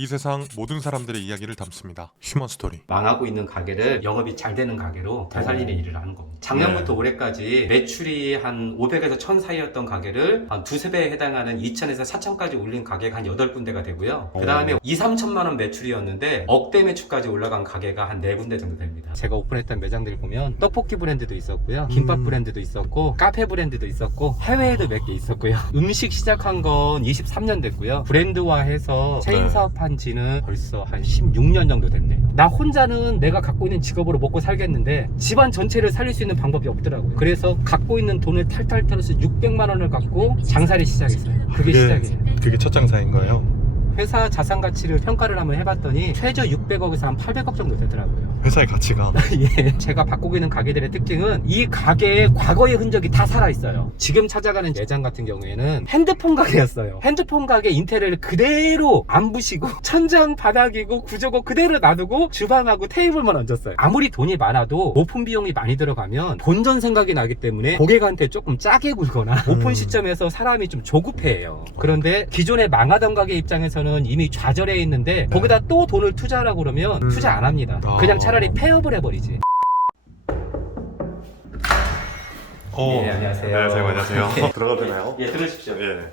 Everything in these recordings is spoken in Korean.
이 세상 모든 사람들의 이야기를 담습니다. 휴먼 스토리. 망하고 있는 가게를 영업이 잘 되는 가게로 되살리는 일을 하는 겁니다. 작년부터 올해까지 매출이 한 500에서 1000 사이였던 가게를 한 두세 배에 해당하는 2000에서 4000까지 올린 가게가 한 8군데가 되고요. 그 다음에 2, 3천만 원 매출이었는데 억대 매출까지 올라간 가게가 한 4군데 정도 됩니다. 제가 오픈했던 매장들 보면 떡볶이 브랜드도 있었고요. 김밥 브랜드도 있었고 카페 브랜드도 있었고 해외에도 몇 개 있었고요. 음식 시작한 건 23년 됐고요. 브랜드화해서 체인 사업한 지는 벌써 한 16년 정도 됐네요. 나 혼자는 내가 갖고 있는 직업으로 먹고 살겠는데 집안 전체를 살릴 수 있는 방법이 없더라고요. 그래서 갖고 있는 돈을 탈탈 털어서 600만 원을 갖고 장사를 시작했어요. 그게 시작이에요. 그게 첫 장사인 거예요? 회사 자산 가치를 평가를 한번 해봤더니 최저 600억에서 한 800억 정도 되더라고요. 회사의 가치가. 예. 제가 바꾸고 있는 가게들의 특징은 이 가게의 과거의 흔적이 다 살아있어요. 지금 찾아가는 매장 같은 경우에는 핸드폰 가게였어요. 핸드폰 가게 인테리어를 그대로 안 부시고 천장 바닥이고 구조고 그대로 놔두고 주방하고 테이블만 얹었어요. 아무리 돈이 많아도 오픈 비용이 많이 들어가면 본전 생각이 나기 때문에 고객한테 조금 짜게 굴거나 오픈 시점에서 사람이 좀 조급해해요. 그런데 기존에 망하던 가게 입장에서는 이미 좌절해 있는데 거기다 또 돈을 투자하라고 그러면 투자 안 합니다. 그냥 차라리 폐업을 해버리지. 네, 안녕하세요. 안녕하세요. 들어가도 되나요? 예, 들으십시오. 예.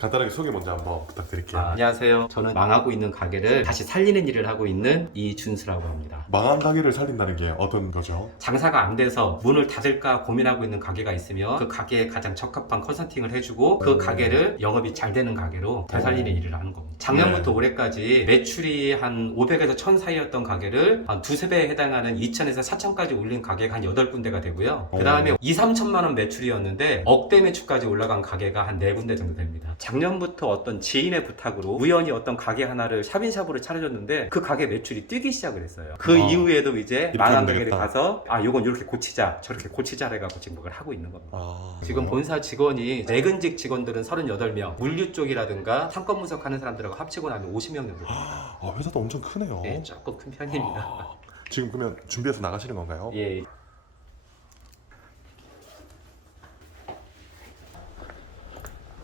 간단하게 소개 먼저 한번 부탁드릴게요. 안녕하세요. 저는 망하고 있는 가게를 다시 살리는 일을 하고 있는 이준수라고 합니다. 망한 가게를 살린다는 게 어떤 거죠? 장사가 안 돼서 문을 닫을까 고민하고 있는 가게가 있으면 그 가게에 가장 적합한 컨설팅을 해주고 그 가게를 영업이 잘 되는 가게로 되살리는 일을 하는 겁니다. 작년부터 올해까지 매출이 한 500에서 1000 사이였던 가게를 한 두세 배에 해당하는 2000에서 4000까지 올린 가게가 한 8군데가 되고요. 그 다음에 2, 3천만 원 매출이었는데 억대 매출까지 올라간 가게가 한 4군데 정도 됩니다. 작년부터 어떤 지인의 부탁으로 우연히 어떤 가게 하나를 샵인샵으로 차려줬는데 그 가게 매출이 뛰기 시작을 했어요. 그 이후에도 이제 망한 가게를 가서 요건 이렇게 고치자 저렇게 고치자 해가지고 지금 그걸 하고 있는 겁니다. 지금 본사 직원이 내근직 직원들은 38명, 물류 쪽이라든가 상권 분석하는 사람들하고 합치고 나면 50명 정도 됩니다. 회사도 엄청 크네요. 네, 조금 큰 편입니다. 지금 그러면 준비해서 나가시는 건가요? 예.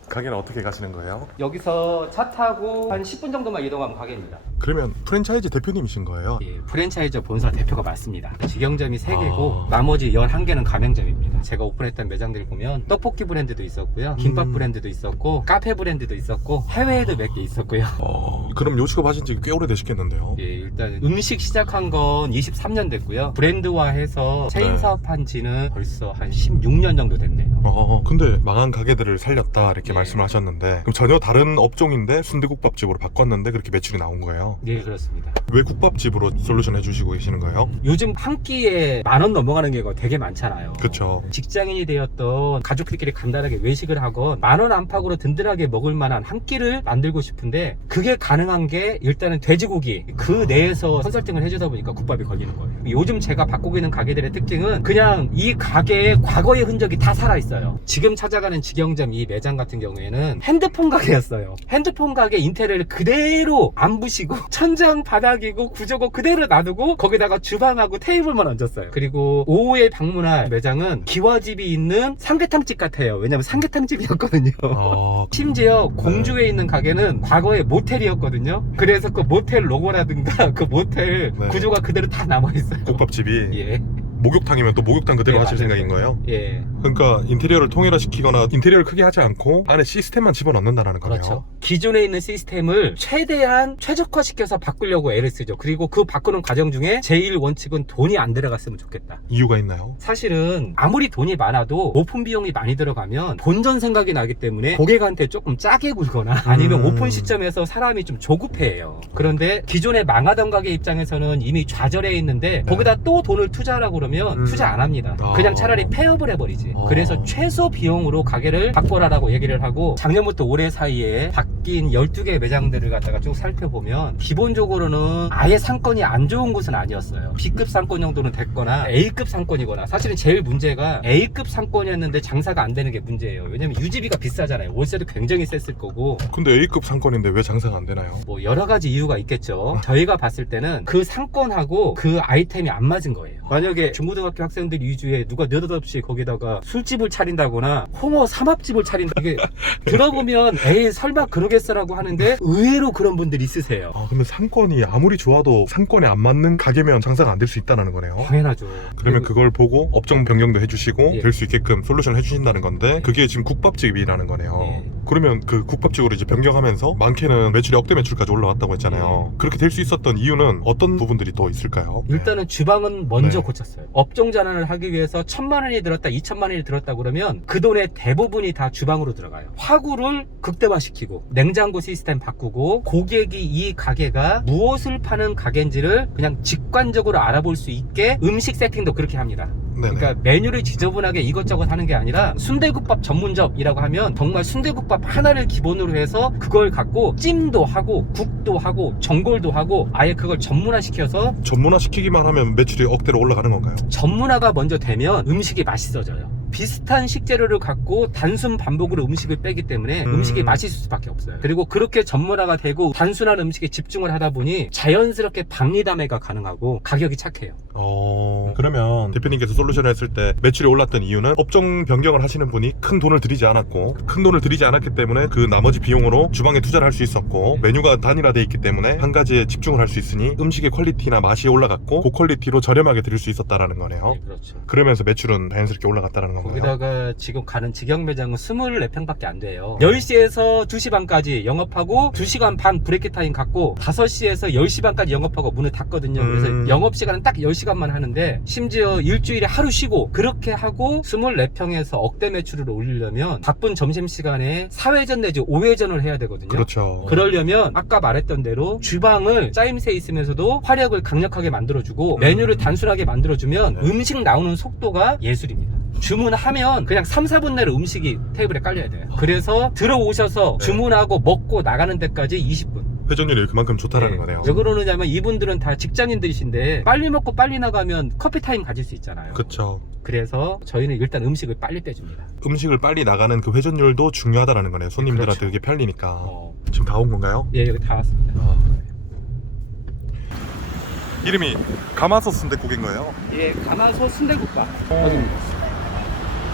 가게는 어떻게 가시는 거예요? 여기서 차 타고 한 10분 정도만 이동하면 가게입니다. 그러면 프랜차이즈 대표님이신 거예요? 예, 프랜차이즈 본사 대표가 맞습니다. 직영점이 3개고 나머지 11개는 가맹점입니다. 제가 오픈했던 매장들 보면 떡볶이 브랜드도 있었고요. 김밥 브랜드도 있었고 카페 브랜드도 있었고 해외에도 몇 개 있었고요. 그럼 요식업 하신 지 꽤 오래되시겠는데요? 예, 일단 음식 시작한 건 23년 됐고요. 브랜드화해서 체인 사업한 지는 벌써 한 16년 정도 됐네요. 근데 망한 가게들을 살렸다 이렇게 말씀을 하셨는데 그럼 전혀 다른 업종인데 순대국밥집으로 바꿨는데 그렇게 매출이 나온 거예요? 네, 그렇습니다. 왜 국밥집으로 솔루션 해주시고 계시는 거예요? 요즘 한 끼에 10,000원 넘어가는 경우가 되게 많잖아요. 그렇죠. 직장인이 되었던 가족들끼리 간단하게 외식을 하건 10,000원 안팎으로 든든하게 먹을 만한 한 끼를 만들고 싶은데 그게 가능한 게 일단은 돼지고기 그 내에서 컨설팅을 해주다 보니까 국밥이 걸리는 거예요. 요즘 제가 바꾸고 있는 가게들의 특징은 그냥 이 가게의 과거의 흔적이 다 살아있어요. 지금 찾아가는 직영점 이 매장 같은 경우에는 핸드폰 가게였어요. 핸드폰 가게 인테리어를 그대로 안 부시고 천장 바닥이고 구조고 그대로 놔두고 거기다가 주방하고 테이블만 얹었어요. 그리고 오후에 방문할 매장은 기와집이 있는 삼계탕집 같아요. 왜냐면 삼계탕집이었거든요. 심지어 공주에 있는 가게는 과거에 모텔이었거든요. 그래서 그 모텔 로고라든가 그 모텔 구조가 그대로 다 남아있어요. 국밥집이 예. 목욕탕이면 또 목욕탕 그대로 네, 하실 맞아요. 생각인 거예요? 예. 그러니까 인테리어를 통일화시키거나 인테리어를 크게 하지 않고 안에 시스템만 집어넣는다는 거네요. 그렇죠. 기존에 있는 시스템을 최대한 최적화시켜서 바꾸려고 애를 쓰죠. 그리고 그 바꾸는 과정 중에 제일 원칙은 돈이 안 들어갔으면 좋겠다. 이유가 있나요? 사실은 아무리 돈이 많아도 오픈 비용이 많이 들어가면 본전 생각이 나기 때문에 고객한테 조금 짜게 굴거나 아니면 오픈 시점에서 사람이 좀 조급해해요. 그런데 기존에 망하던 가게 입장에서는 이미 좌절해 있는데 거기다 또 돈을 투자하라고 그러면 투자 안 합니다. 그냥 차라리 폐업을 해버리지. 그래서 최소 비용으로 가게를 바꿔라라고 얘기를 하고 작년부터 올해 사이에 바뀐 12개 매장들을 갖다가 쭉 살펴보면 기본적으로는 아예 상권이 안 좋은 곳은 아니었어요. B급 상권 정도는 됐거나 A급 상권이거나 사실은 제일 문제가 A급 상권이었는데 장사가 안 되는 게 문제예요. 왜냐면 유지비가 비싸잖아요. 월세도 굉장히 셌을 거고. 근데 A급 상권인데 왜 장사가 안 되나요? 뭐 여러 가지 이유가 있겠죠. 저희가 봤을 때는 그 상권하고 그 아이템이 안 맞은 거예요. 만약에 중고등학교 학생들 위주에 누가 느닷없이 거기다가 술집을 차린다거나 홍어 삼합집을 차린다, 이게 들어보면 에이 설마 그러겠어라고 하는데 의외로 그런 분들이 있으세요. 아, 그러면 상권이 아무리 좋아도 상권에 안 맞는 가게면 장사가 안 될 수 있다는 거네요. 당연하죠. 그러면 그리고 그걸 보고 업종 변경도 해주시고 예. 될 수 있게끔 솔루션을 해주신다는 건데 예. 그게 지금 국밥집이라는 거네요. 예. 그러면 그 국밥집으로 이제 변경하면서 많게는 매출이 억대 매출까지 올라왔다고 했잖아요. 그렇게 될 수 있었던 이유는 어떤 부분들이 또 있을까요? 일단은 주방은 먼저 네. 고쳤어요. 업종 전환을 하기 위해서 1,000만 원이 들었다, 2,000만 원이 들었다 그러면 그 돈의 대부분이 다 주방으로 들어가요. 화구를 극대화시키고 냉장고 시스템 바꾸고 고객이 이 가게가 무엇을 파는 가게인지를 그냥 직관적으로 알아볼 수 있게 음식 세팅도 그렇게 합니다. 네네. 그러니까 메뉴를 지저분하게 이것저것 하는 게 아니라 순대국밥 전문점이라고 하면 정말 순대국밥 하나를 기본으로 해서 그걸 갖고 찜도 하고 국도 하고 전골도 하고 아예 그걸 전문화시켜서 전문화 시키기만 하면 매출이 억대로 올라가는 건가요? 전문화가 먼저 되면 음식이 맛있어져요. 비슷한 식재료를 갖고 단순 반복으로 음식을 빼기 때문에 음식이 맛있을 수밖에 없어요. 그리고 그렇게 전문화가 되고 단순한 음식에 집중을 하다 보니 자연스럽게 박리담회가 가능하고 가격이 착해요. 그러면 대표님께서 솔루션을 했을 때 매출이 올랐던 이유는 업종 변경을 하시는 분이 큰 돈을 들이지 않았고 큰 돈을 들이지 않았기 때문에 그 나머지 비용으로 주방에 투자를 할 수 있었고 메뉴가 단일화되어 있기 때문에 한 가지에 집중을 할 수 있으니 음식의 퀄리티나 맛이 올라갔고 고퀄리티로 저렴하게 드릴 수 있었다라는 거네요. 네, 그렇죠. 그러면서 매출은 자연스럽게 올라갔다는 건가요? 거기다가 지금 가는 직영 매장은 24평밖에 안 돼요. 10시에서 2시 반까지 영업하고 2시간 반 브레이크 타임 갖고 5시에서 10시 반까지 영업하고 문을 닫거든요. 그래서 영업시간은 딱 10시간만 하는데 심지어 일주일에 하루 쉬고 그렇게 하고 24평에서 억대 매출을 올리려면 바쁜 점심시간에 4회전 내지 5회전을 해야 되거든요. 그렇죠. 그러려면 아까 말했던 대로 주방을 짜임새 있으면서도 화력을 강력하게 만들어주고 메뉴를 단순하게 만들어주면 네. 음식 나오는 속도가 예술입니다. 주문하면 그냥 3, 4분 내로 음식이 테이블에 깔려야 돼요. 그래서 들어오셔서 네. 주문하고 먹고 나가는 데까지 20분. 회전율이 그만큼 좋다라는 거네요. 왜 그러느냐면 이분들은 다 직장인들이신데 빨리 먹고 빨리 나가면 커피 타임 가질 수 있잖아요. 그렇죠. 그래서 저희는 일단 음식을 빨리 빼줍니다. 음식을 빨리 나가는 그 회전율도 중요하다라는 거네요. 손님들한테 그렇죠. 그게 편리니까. 지금 다 온 건가요? 예, 여기 다 왔습니다. 이름이 가마솥 순댓국인 거예요? 예, 가마솥 순대국밥.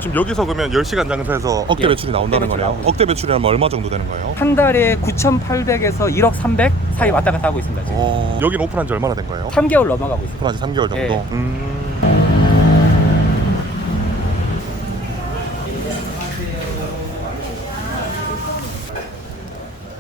지금 여기서 그러면 10시간 장사해서 억대 예, 매출이 나온다는 억대 매출 거네요. 나오고 억대 매출이라면 얼마 정도 되는 거예요? 한 달에 9,800에서 1억 300 사이 왔다 갔다 하고 있습니다. 지금. 여긴 오픈한 지 얼마나 된 거예요? 3개월 넘어가고 있습니다. 오픈한 지 3개월 정도? 예.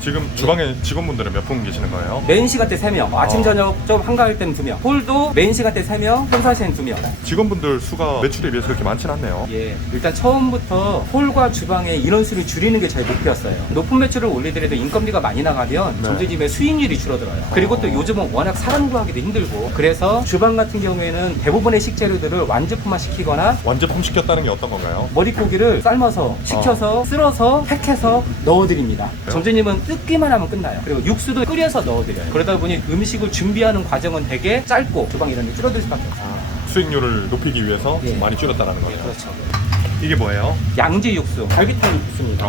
지금 주방에 직원분들은 몇 분 계시는 거예요? 메인 시간대 3명, 아침 저녁 좀 한가할 때는 2명, 홀도 메인 시간대 3명, 평사 시에는 2명. 직원분들 수가 매출에 비해서 그렇게 많진 않네요. 예, 일단 처음부터 홀과 주방의 인원수를 줄이는 게 저희 목표였어요. 높은 매출을 올리더라도 인건비가 많이 나가면 네. 점주집의 수익률이 줄어들어요. 그리고 또 요즘은 워낙 사람 구하기도 힘들고 그래서 주방 같은 경우에는 대부분의 식재료들을 완제품화 시키거나 완제품 시켰다는 게 어떤 건가요? 머릿고기를 삶아서 식혀서 쓸어서 팩해서 넣어드립니다. 점주님은 뜯기만 하면 끝나요. 그리고 육수도 끓여서 넣어드려요. 그러다 보니 음식을 준비하는 과정은 되게 짧고 주방 이런 데 줄어들 수밖에 없어요. 수익률을 높이기 위해서 예. 많이 줄였다는 거예요. 그렇죠. 이게 뭐예요? 양지 육수, 갈비탕 육수입니다.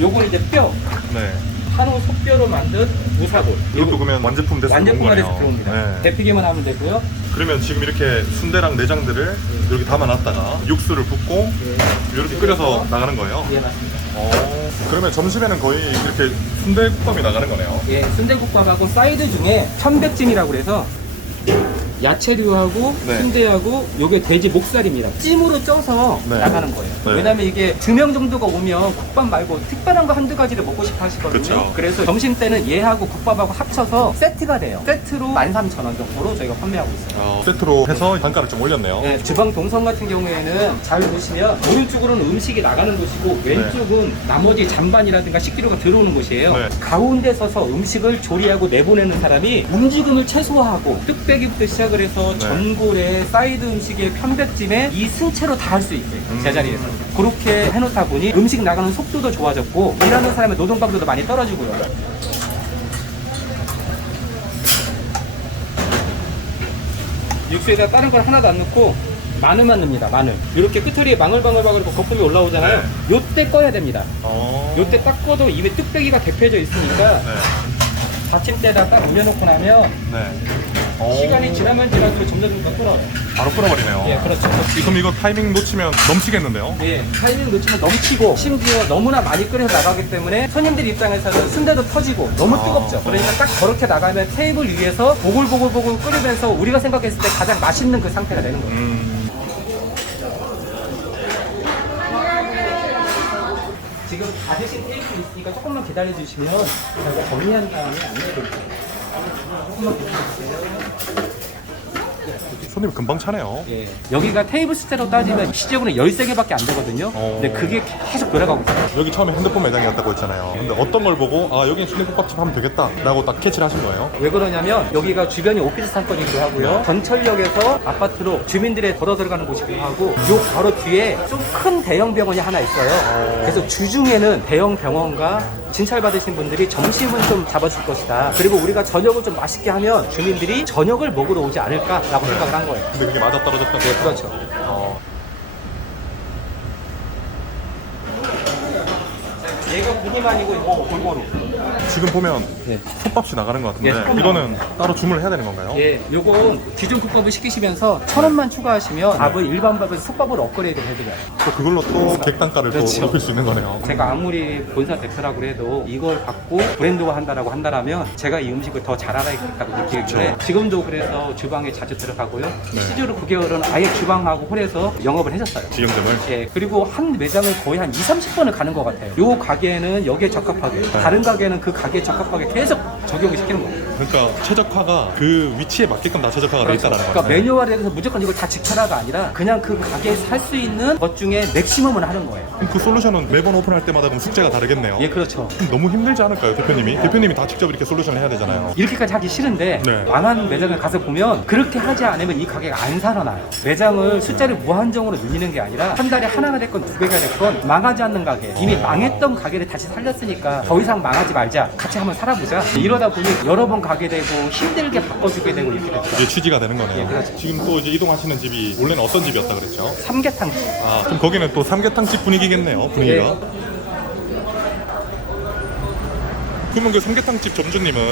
요건 이제 뼈, 네. 한우 속뼈로 만든 우사골. 이것도 그러면 완제품 돼서 들어온 완제품화 돼서 거네요. 들어옵니다. 네. 데피기만 하면 되고요. 그러면 지금 이렇게 순대랑 내장들을 이렇게 담아놨다가 육수를 붓고 이렇게 끓여서 나가는 거예요? 예, 맞습니다. 그러면 점심에는 거의 이렇게 순대국밥이 나가는 거네요? 예, 순대국밥하고 사이드 중에 편백찜이라고 그래서 야채류하고 네. 순대하고 요게 돼지 목살입니다. 찜으로 쪄서 네. 나가는 거예요. 네. 왜냐면 이게 2명 정도가 오면 국밥 말고 특별한 거 한두 가지를 먹고 싶어 하시거든요. 그쵸. 그래서 점심 때는 얘하고 국밥하고 합쳐서 세트가 돼요. 세트로 13,000원 정도로 저희가 판매하고 있어요. 세트로 해서 단가를 좀 올렸네요. 네, 주방 동선 같은 경우에는 잘 보시면 오른쪽으로는 음식이 나가는 곳이고 왼쪽은 나머지 잔반이라든가 식기류가 들어오는 곳이에요. 네. 가운데 서서 음식을 조리하고 내보내는 사람이 움직임을 최소화하고 뚝배기부터 시작을 해서 네. 전골에 사이드 음식에 편백찜에 이 승체로 다 할 수 있게 제자리에서 그렇게 해놓다 보니 음식 나가는 속도도 좋아졌고 일하는 사람의 노동방도도 많이 떨어지고요. 육수에다 다른 걸 하나도 안 넣고 마늘만 넣습니다. 마늘. 이렇게 끄트리에 방울방울방울 거품이 올라오잖아요. 네. 요때 꺼야 됩니다. 어. 요때 딱 꺼도 입에 뚝배기가 데펴져 있으니까 네. 받침대에다 딱 올려놓고 나면 네. 시간이 지나면 지날수록 점점 더 끓어요. 바로 끓어버리네요. 예, 그렇죠. 그럼 이거 타이밍 놓치면 넘치겠는데요? 예, 타이밍 놓치면 넘치고 심지어 너무나 많이 끓여 나가기 때문에 손님들 입장에서는 순대도 터지고 너무 뜨겁죠. 그러니까 딱 저렇게 나가면 테이블 위에서 보글보글보글 끓이면서 우리가 생각했을 때 가장 맛있는 그 상태가 되는 거예요. 지금 다 드신 테이블이 있으니까 조금만 기다려주시면 저희가 정리한 다음에 안내해드릴게요. 조금만 기다려주세요. 손님 금방 차네요. 예. 여기가 테이블 숫자로 따지면 시적으로 13개밖에 안 되거든요. 근데 그게 계속 늘어가고 있어요. 여기 처음에 핸드폰 매장이었다고 했잖아요. 근데 어떤 걸 보고 아 여긴 순대국밥집 하면 되겠다 라고 딱 캐치를 하신 거예요? 왜 그러냐면 여기가 주변이 오피스 상권이기도 하고요. 전철역에서 아파트로 주민들의 걸어 들어가는 곳이기도 하고 요 바로 뒤에 좀 큰 대형 병원이 하나 있어요. 그래서 주중에는 대형 병원과 진찰 받으신 분들이 점심은 좀 잡아줄 것이다. 그리고 우리가 저녁을 좀 맛있게 하면 주민들이 저녁을 먹으러 오지 않을까라고 생각을 한 거예요. 근데 그게 맞아떨어졌다. 네, 그렇죠. 얘가 무늬만이고 이거 골고루. 지금 보면 네. 솥밥이 나가는 것 같은데 예, 솥밥 이거는 따로 주문을 해야 되는 건가요? 예, 요건 기존 국밥을 시키시면서 1,000원만 추가하시면 밥을 일반 밥에서 솥밥으로 업그레이드 해드려요. 또 그걸로 또 객단가를 그렇죠. 또 높일 수 있는 거네요. 제가 아무리 본사 대표라고 해도 이걸 갖고 브랜드화 한다라고 한다라면 제가 이 음식을 더 잘 알아야겠다고 느끼기 때문에 지금도 그래서 주방에 자주 들어가고요. 실제로 9개월은 아예 주방하고 홀에서 영업을 해줬어요. 지점점을. 예, 그리고 한 매장을 거의 한 2, 30번을 가는 것 같아요. 요 가게는 여기에 적합하게, 다른 가게는 그 가게에 적합하게 계속 적용을 시키는 거예요. 그러니까 최적화가 그 위치에 맞게끔 다 최적화가 돼 있다는 그러니까 거죠. 매뉴얼에서 무조건 이걸 다 지켜라가 아니라 그냥 그 가게에서 살 수 있는 것 중에 맥시멈을 하는 거예요. 그럼 그 솔루션은 매번 오픈할 때마다 그럼 숙제가 다르겠네요. 예, 그렇죠. 그럼 너무 힘들지 않을까요, 대표님이? 대표님이 다 직접 이렇게 솔루션을 해야 되잖아요. 이렇게까지 하기 싫은데 네. 망한 매장을 가서 보면 그렇게 하지 않으면 이 가게가 안 살아나요. 매장을 숫자를 무한정으로 늘리는 게 아니라 한 달에 하나가 됐건 2개가 됐건 망하지 않는 가게, 이미 망했던 가게를 다시 살렸으니까 더 이상 망하지 말자, 같이 한번 살아보자. 이러다 보니 여러 번 가게 되고 힘들게 바꿔주게 되고 이렇게 됐죠. 이게 취지가 되는 거네요. 예, 그렇죠. 지금 또 이제 이동하시는 집이 원래는 어떤 집이었다 그랬죠? 삼계탕집. 아, 그럼 거기는 또 삼계탕집 분위기겠네요, 분위기가. 예. 그러면 그 삼계탕집 점주님은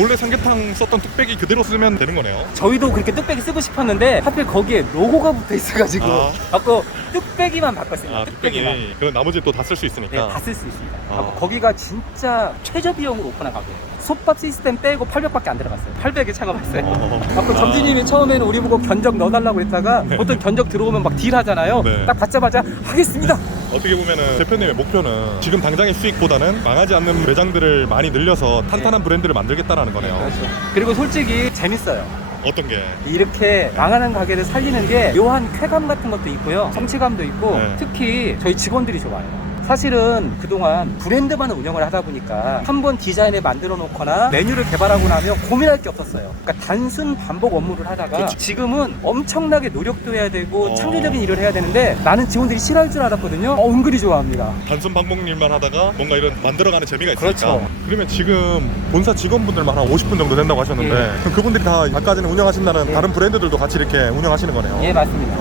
원래 삼계탕 썼던 뚝배기 그대로 쓰면 되는 거네요? 저희도 그렇게 뚝배기 쓰고 싶었는데 하필 거기에 로고가 붙어 있어가지고 아. 자꾸 뚝배기만 바꿨어요. 아, 뚝배기. 그럼 나머지 또 다 쓸 수 있으니까. 네, 다 쓸 수 있습니다. 아. 거기가 진짜 최저 비용으로 오픈한 가게예요. 솥밥 시스템 빼고 800밖에 안 들어갔어요. 800에 차가봤어요. 아까 점주님이 처음에는 우리 보고 견적 넣어달라고 했다가 보통 견적 들어오면 막 딜하잖아요. 네. 딱 받자마자 하겠습니다. 어떻게 보면은 대표님의 목표는 지금 당장의 수익보다는 망하지 않는 매장들을 많이 늘려서 탄탄한 브랜드를 만들겠다라는 거네요. 그렇죠. 그리고 솔직히 재밌어요. 어떤 게? 이렇게 망하는 가게를 살리는 게 묘한 쾌감 같은 것도 있고요. 성취감도 있고 네. 특히 저희 직원들이 좋아요. 사실은 그동안 브랜드만 운영을 하다 보니까 한번 디자인을 만들어 놓거나 메뉴를 개발하고 나면 고민할 게 없었어요. 그러니까 단순 반복 업무를 하다가 그치. 지금은 엄청나게 노력도 해야 되고 창조적인 일을 해야 되는데 나는 직원들이 싫어할 줄 알았거든요. 은근히 좋아합니다. 단순 반복 일만 하다가 뭔가 이런 만들어가는 재미가 있으니까. 그렇죠. 그러면 지금 본사 직원분들만 한 50분 정도 된다고 하셨는데 예. 그럼 그분들이 다 아까 전에 운영하신다는 다른 브랜드들도 같이 이렇게 운영하시는 거네요. 예, 맞습니다.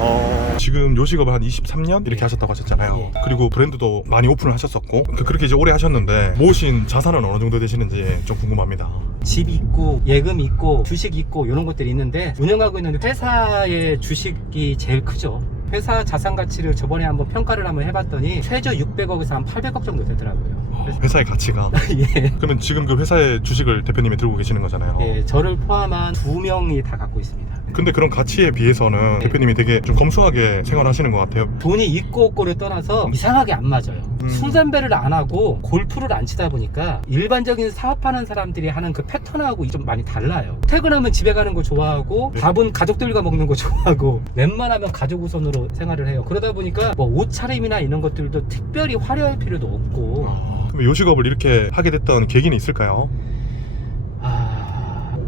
지금 요식업을 한 23년 이렇게 하셨다고 하셨잖아요. 예. 그리고 브랜드도 많이 오픈을 하셨었고 그렇게 이제 오래 하셨는데 모으신 자산은 어느 정도 되시는지 좀 궁금합니다. 집 있고 예금 있고 주식 있고 이런 것들이 있는데 운영하고 있는 회사의 주식이 제일 크죠. 회사 자산 가치를 저번에 한번 평가를 한번 해봤더니 최저 600억에서 한 800억 정도 되더라고요. 회사의 가치가. 예. 그러면 지금 그 회사의 주식을 대표님이 들고 계시는 거잖아요. 예, 저를 포함한 2명이 다 갖고 있습니다. 근데 그런 가치에 비해서는 대표님이 되게 좀 검소하게 생활하시는 것 같아요. 돈이 있고 없고를 떠나서 이상하게 안 맞아요. 술, 담배를 안 하고 골프를 안 치다 보니까 일반적인 사업하는 사람들이 하는 그 패턴하고 좀 많이 달라요. 퇴근하면 집에 가는 거 좋아하고 네. 밥은 가족들과 먹는 거 좋아하고 웬만하면 가족 우선으로 생활을 해요. 그러다 보니까 뭐 옷차림이나 이런 것들도 특별히 화려할 필요도 없고 그럼 요식업을 이렇게 하게 됐던 계기는 있을까요?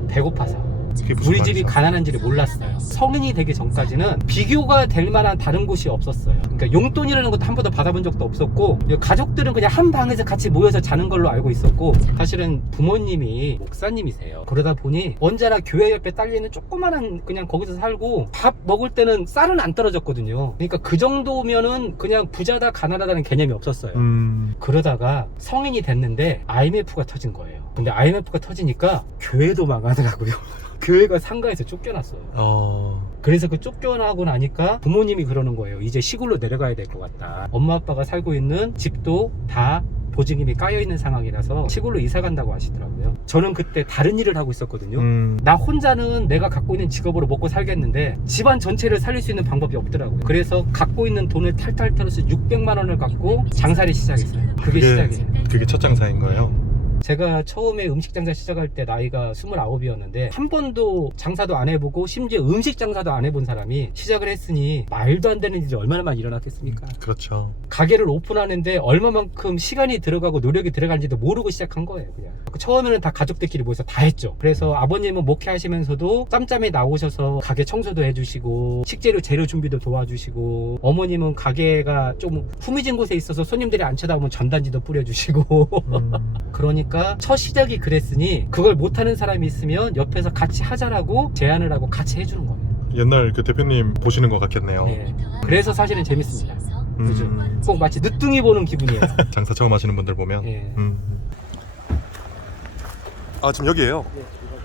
배고파서. 그게 무슨 우리 집이 말이죠? 가난한지를 몰랐어요. 성인이 되기 전까지는 비교가 될 만한 다른 곳이 없었어요. 그러니까 용돈이라는 것도 한 번도 받아본 적도 없었고 가족들은 그냥 한 방에서 같이 모여서 자는 걸로 알고 있었고 사실은 부모님이 목사님이세요. 그러다 보니 언제나 교회 옆에 딸리는 조그만한 그냥 거기서 살고 밥 먹을 때는 쌀은 안 떨어졌거든요. 그러니까 그 정도면은 그냥 부자다 가난하다는 개념이 없었어요. 그러다가 성인이 됐는데 IMF가 터진 거예요. 근데 IMF가 터지니까 교회도 망하더라고요. 교회가 상가에서 쫓겨났어요. 그래서 그 쫓겨나고 나니까 부모님이 그러는 거예요. 이제 시골로 내려가야 될 것 같다. 엄마 아빠가 살고 있는 집도 다 보증금이 까여있는 상황이라서 시골로 이사 간다고 하시더라고요. 저는 그때 다른 일을 하고 있었거든요. 나 혼자는 내가 갖고 있는 직업으로 먹고 살겠는데 집안 전체를 살릴 수 있는 방법이 없더라고요. 그래서 갖고 있는 돈을 탈탈 털어서 600만 원을 갖고 장사를 시작했어요. 그게 시작이에요. 그게 첫 장사인 거예요? 제가 처음에 음식 장사 시작할 때 나이가 29이었는데 한 번도 장사도 안 해보고 심지어 음식 장사도 안 해본 사람이 시작을 했으니 말도 안 되는 일이 얼마나 많이 일어났겠습니까? 그렇죠. 가게를 오픈하는데 얼마만큼 시간이 들어가고 노력이 들어간지도 모르고 시작한 거예요. 그냥 처음에는 다 가족들끼리 모여서 다 했죠. 그래서 아버님은 목회하시면서도 짬짬이 나오셔서 가게 청소도 해주시고 식재료 재료 준비도 도와주시고, 어머님은 가게가 좀 후미진 곳에 있어서 손님들이 안 쳐다보면 전단지도 뿌려주시고 그러니까 첫 시작이 그랬으니 그걸 못하는 사람이 있으면 옆에서 같이 하자라고 제안을 하고 같이 해주는 거예요. 옛날 그 대표님 보시는 것 같겠네요. 네. 그래서 사실은 재밌습니다. 요즘 꼭 마치 늦둥이 보는 기분이에요. 장사 처음 하시는 분들 보면. 네. 아, 지금 여기에요? 네.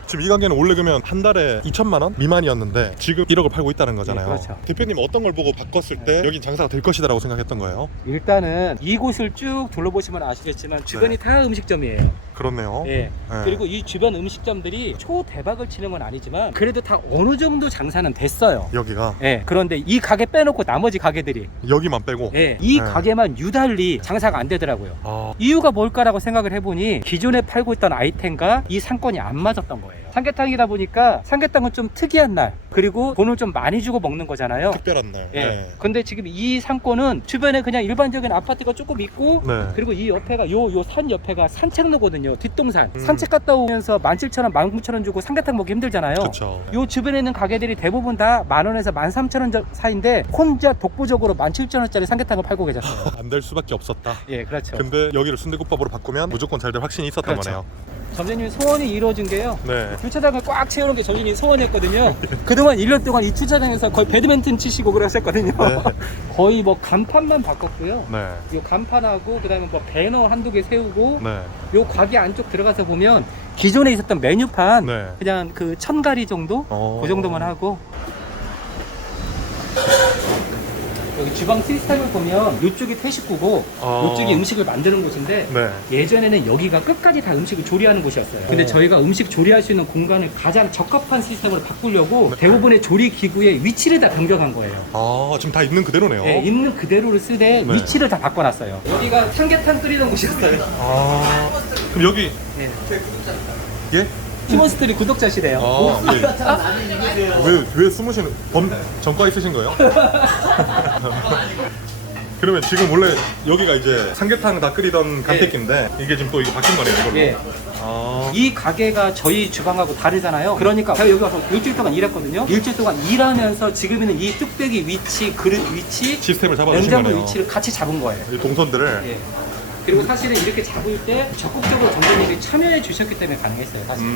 지금 이 가게는 원래 그러면 한 달에 2천만 원 미만이었는데 지금 1억을 팔고 있다는 거잖아요. 네, 그렇죠. 대표님 어떤 걸 보고 바꿨을 때 여긴 장사가 될 것이다라고 생각했던 거예요? 일단은 이곳을 쭉 둘러보시면 아시겠지만 주변이 다 음식점이에요. 그렇네요. 예. 네. 그리고 이 주변 음식점들이 초대박을 치는 건 아니지만 그래도 다 어느 정도 장사는 됐어요. 여기가 예. 그런데 이 가게 빼놓고 나머지 가게들이 여기만 빼고. 예. 이 네. 가게만 유달리 장사가 안 되더라고요. 아, 이유가 뭘까라고 생각을 해보니 기존에 팔고 있던 아이템과 이 상권이 안 맞았던 거예요. 삼계탕이다 보니까 삼계탕은 좀 특이한 날, 그리고 돈을 좀 많이 주고 먹는 거잖아요. 특별한 날. 예. 네. 근데 지금 이 상권은 주변에 그냥 일반적인 아파트가 조금 있고, 네. 그리고 이 옆에가 요 산 옆에가 산책로거든요. 뒷동산. 산책 갔다 오면서 17,000원, 19,000원 주고 삼계탕 먹기 힘들잖아요. 그렇죠. 요 주변에 있는 가게들이 대부분 다 10,000원에서 13,000원 사이인데 혼자 독보적으로 17,000원짜리 삼계탕을 팔고 계셨어요. 안 될 수밖에 없었다. 예, 그렇죠. 근데 여기를 순대국밥으로 바꾸면 무조건 잘 될 확신이 있었던 그렇죠. 거네요. 점주님 소원이 이루어진 게요. 네. 주차장을 꽉 채우는 게 점주님 소원이었거든요. 그동안 1년 동안 이 주차장에서 거의 배드민턴 치시고 그러셨거든요. 네. 거의 뭐 간판만 바꿨고요. 네. 이 간판하고 그다음에 뭐 배너 한두 개 세우고, 네. 요 가게 안쪽 들어가서 보면 기존에 있었던 메뉴판 네. 그냥 그 1,000가리 정도? 그 정도만 하고, 여기 주방 시스템을 보면 이쪽이 퇴식구고 이쪽이 음식을 만드는 곳인데, 네. 예전에는 여기가 끝까지 다 음식을 조리하는 곳이었어요. 근데 저희가 음식 조리할 수 있는 공간을 가장 적합한 시스템으로 바꾸려고 대부분의 조리 기구의 위치를 다 변경한 거예요. 아, 지금 다 있는 그대로네요. 네, 있는 그대로를 쓰되 네. 위치를 다 바꿔놨어요. 여기가 삼계탕 끓이던 곳이었어요. 아, 그럼 여기 네. 예? 티몬스트리 구독자시래요. 아, 예. 왜 숨으시는 전과 있으신 거예요? 그러면 지금 원래 여기가 이제 삼계탕 다 끓이던 간택기인데 이게 지금 또 이게 바뀐 거네요, 이걸로. 예. 아, 이 가게가 저희 주방하고 다르잖아요. 그러니까 제가 여기 와서 일주일 동안 일했거든요. 일주일 동안 일하면서 지금 있는 이 뚝배기 위치, 그릇 위치, 시스템을 잡아주신 냉장고 거네요. 위치를 같이 잡은 거예요. 이 동선들을. 예. 그리고 사실은 이렇게 잡을 때 적극적으로 점주님이 참여해 주셨기 때문에 가능했어요, 사실.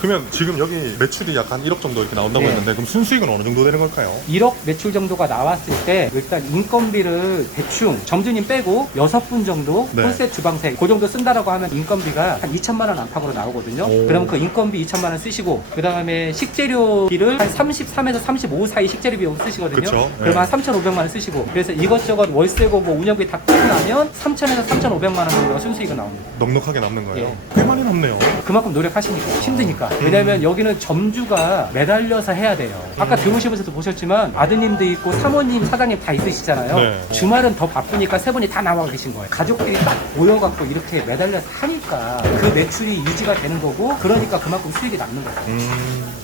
그러면 지금 여기 매출이 약간 1억 정도 이렇게 나온다고 네. 했는데 그럼 순수익은 어느 정도 되는 걸까요? 1억 매출 정도가 나왔을 때 일단 인건비를 대충 점주님 빼고 6분 정도 네. 홀셋 주방세 그 정도 쓴다라고 하면 인건비가 한 2천만 원 안팎으로 나오거든요. 오. 그럼 그 인건비 2천만 원 쓰시고, 그 다음에 식재료비를 한 33에서 35 사이 식재료 비용 쓰시거든요. 그쵸. 그러면 네. 한 3,500만 원 쓰시고, 그래서 이것저것 월세고 뭐 운영비 다 끝나면 3,000에서 3,500만 원 정도가 순수익이 나옵니다. 넉넉하게 남는 거예요. 예. 꽤 많이 남네요. 그만큼 노력하시니까 힘드니까. 왜냐면 여기는 점주가 매달려서 해야 돼요. 아까 들어오시면서도 보셨지만 아드님도 있고 사모님, 사장님 다 있으시잖아요. 네. 주말은 더 바쁘니까 세 분이 다 나와 계신 거예요. 가족들이 딱 모여갖고 이렇게 매달려서 하니까 그 매출이 유지가 되는 거고, 그러니까 그만큼 수익이 남는 거예요.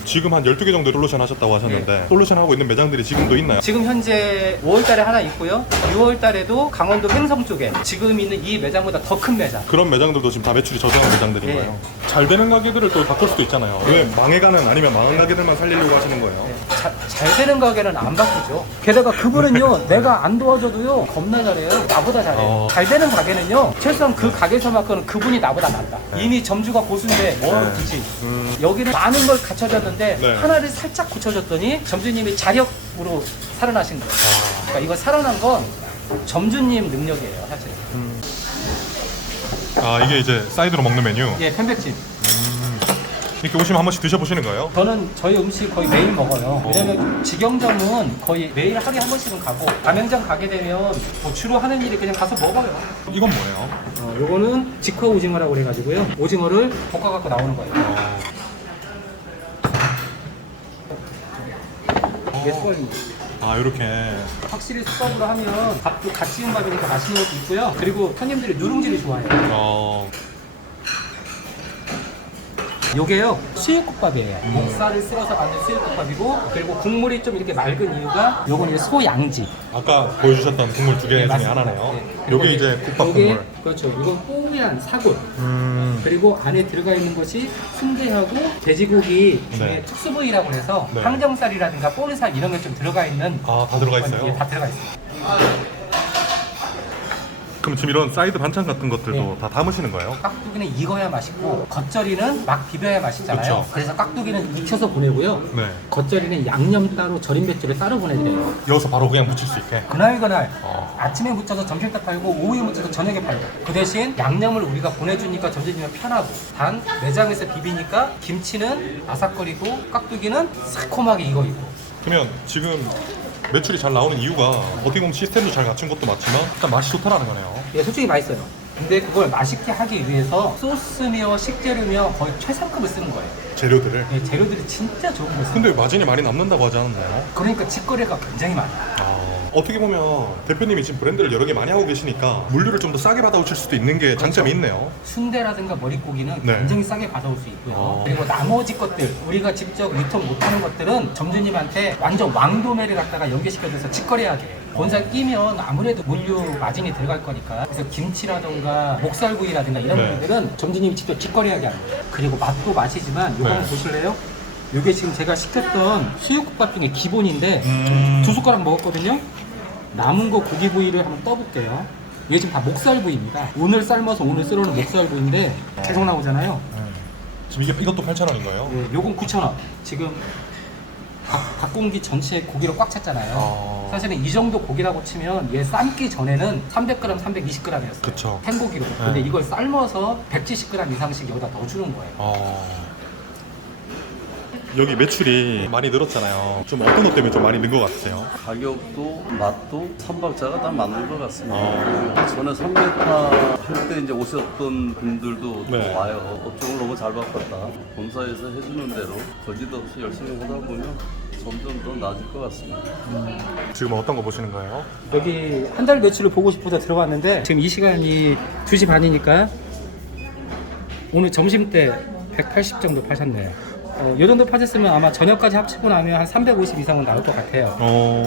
지금 한 12개 정도 솔루션 하셨다고 하셨는데 솔루션 하고 있는 매장들이 지금도 있나요? 지금 현재 5월달에 하나 있고요. 6월달에도 강원도 횡성 쪽에 지금 있는 이 매장보다 더 큰 매장. 그런 매장들도 지금 다 매출이 저조한 매장들인 예. 거예요. 잘 되는 가게들을 또 바꿀 수도 있잖아요. 왜 망해가는 아니면 망한 가게들만 살리려고 하시는 거예요? 잘 되는 가게는 안 바꾸죠. 게다가 그분은요, 내가 안 도와줘도요 겁나 잘해요. 나보다 잘해요. 잘 되는 가게는요, 최소한 그 가게에서만큼은 그분이 나보다 낫다. 이미 점주가 고수인데 뭘 굳이. 여기는 많은 걸 갖춰졌는데 네. 하나를 살짝 고쳐줬더니 점주님이 자력으로 살아나신 거예요. 그러니까 이거 살아난 건 점주님 능력이에요, 사실. 아, 이게 이제 사이드로 먹는 메뉴. 예, 편백찜. 이렇게 오시면 한 번씩 드셔보시는 거예요? 저는 저희 음식 거의 매일 먹어요. 왜냐면 직영점은 거의 매일 하루에 한 번씩은 가고, 가맹점 가게 되면 뭐 주로 하는 일이 그냥 가서 먹어요. 이건 뭐예요? 요거는 직화 오징어라고 그래가지고요. 오징어를 볶아갖고 나오는 거예요. 이게 수월입니다. 아, 이렇게. 확실히 수법으로 하면 밥도 갓 지은 밥이니까 맛있는 것도 있고요. 그리고 손님들이 누룽지를 좋아해요. 요게요, 수육국밥이에요. 목살을 쓸어서 만든 수육국밥이고, 그리고 국물이 좀 이렇게 맑은 이유가 요건 이제 소양지. 아까 보여주셨던 국물 두 개 중에 맞습니다. 하나네요. 네. 요게 이제 국밥 요게, 국물. 그렇죠. 이건 뽀얀 사골. 그리고 안에 들어가 있는 것이 순대하고 돼지고기 중에 네. 특수 부위라고 해서 네. 항정살이라든가 볼살 이런 게 좀 들어가 있는. 아, 다 들어가 있어요? 예, 다 들어가 있어요. 그럼 지금 이런 사이드 반찬 같은 것들도 네. 다 담으시는 거예요? 깍두기는 익어야 맛있고 겉절이는 막 비벼야 맛있잖아요. 그쵸. 그래서 깍두기는 익혀서 보내고요. 네. 겉절이는 양념 따로 절임 배추를 따로 보내드려요. 여기서 바로 그냥 묻힐 수 있게. 그날 아침에 묻혀서 점심 때 팔고 오후에 묻혀서 저녁에 팔고, 그 대신 양념을 우리가 보내주니까 점심이면 편하고, 단 매장에서 비비니까 김치는 아삭거리고 깍두기는 새콤하게 익어있고. 그러면 지금 매출이 잘 나오는 이유가 어떻게 보면 시스템도 잘 갖춘 것도 맞지만 일단 맛이 좋다라는 거네요. 예, 솔직히 맛있어요. 근데 그걸 맛있게 하기 위해서 소스며 식재료며 거의 최상급을 쓰는 거예요. 재료들을. 예, 재료들이 진짜 좋은 거 써요. 근데 마진이 많이 남는다고 하지 않았나요? 그러니까 직거래가 굉장히 많아요. 어떻게 보면 대표님이 지금 브랜드를 여러 개 많이 하고 계시니까 물류를 좀 더 싸게 받아오실 수도 있는 게 장점이 있네요. 순대라든가 머릿고기는 네. 굉장히 싸게 받아올 수 있고요. 그리고 나머지 것들, 우리가 직접 유통 못하는 것들은 점주님한테 완전 왕도매를 갖다가 연계시켜줘서 직거래하게 해요. 본사 끼면 아무래도 물류 마진이 들어갈 거니까. 그래서 김치라든가 목살구이라든가 이런 네. 것들은 점주님이 직접 직거래하게 합니다. 그리고 맛도 맛이지만 이거 한번 네. 보실래요? 이게 지금 제가 시켰던 수육국밥 중에 기본인데 두 숟가락 먹었거든요. 남은 거 고기 부위를 한번 떠볼게요. 이게 지금 다 목살 부위입니다. 오늘 삶아서 오늘 썰어놓은 목살 부위인데 계속 나오잖아요. 지금 이것도 8,000원인 거예요? 네, 요건 9,000원. 지금 각 공기 전체 고기로 꽉 찼잖아요. 사실은 이 정도 고기라고 치면 얘 삶기 전에는 300g, 320g이었어요. 그쵸. 생고기로. 근데 이걸 삶아서 170g 이상씩 여기다 넣어주는 거예요. 여기 매출이 많이 늘었잖아요. 좀 어떤 것 때문에 좀 많이 는 것 같으세요? 가격도 맛도 삼박자가 다 맞는 것 같습니다. 전에 300타 할 때 이제 오셨던 분들도 네. 또 와요. 업종을 너무 잘 바꿨다. 본사에서 해주는 대로 거지도 없이 열심히 하다 보면 점점 더 나아질 것 같습니다. 지금 어떤 거 보시는 거예요? 여기 한 달 매출을 보고 싶어서 들어왔는데 지금 이 시간이 2시 반이니까 오늘 점심 때 180 정도 파셨네요. 이 정도 파셨으면 아마 저녁까지 합치고 나면 한 350 이상은 나올 것 같아요.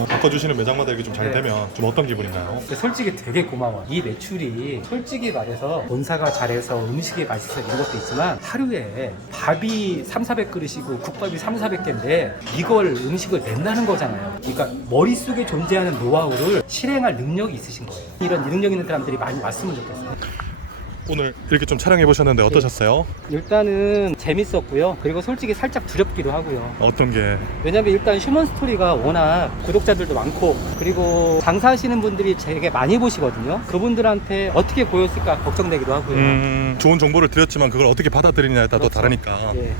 바꿔주시는 매장마다 이게 좀 잘 네. 되면 좀 어떤 기분인가요? 근데 솔직히 되게 고마워. 이 매출이 솔직히 말해서 본사가 잘해서 음식이 맛있어 이런 것도 있지만 하루에 밥이 3,400그릇이고 국밥이 3,400개인데 이걸 음식을 낸다는 거잖아요. 그러니까 머릿속에 존재하는 노하우를 실행할 능력이 있으신 거예요. 이런 능력 있는 사람들이 많이 왔으면 좋겠어요. 오늘 이렇게 좀 촬영해 보셨는데 어떠셨어요? 일단은 재밌었고요. 그리고 솔직히 살짝 두렵기도 하고요. 어떤 게? 왜냐면 일단 휴먼 스토리가 워낙 구독자들도 많고 그리고 장사하시는 분들이 되게 많이 보시거든요. 그분들한테 어떻게 보였을까 걱정되기도 하고요. 좋은 정보를 드렸지만 그걸 어떻게 받아들이냐에 따라 또 그렇죠. 다르니까. 예.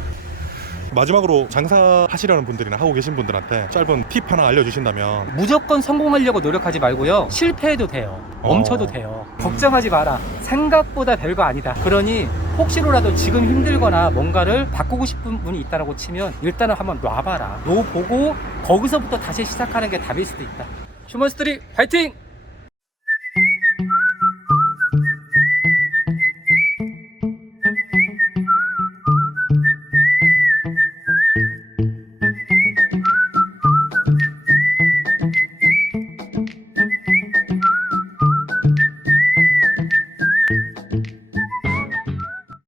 마지막으로 장사하시려는 분들이나 하고 계신 분들한테 짧은 팁 하나 알려주신다면. 무조건 성공하려고 노력하지 말고요. 실패해도 돼요. 멈춰도 돼요. 걱정하지 마라. 생각보다 별거 아니다. 그러니 혹시라도 지금 힘들거나 뭔가를 바꾸고 싶은 분이 있다고 치면 일단은 한번 놔봐라. 놓보고 거기서부터 다시 시작하는 게 답일 수도 있다. 휴먼 스토리 파이팅!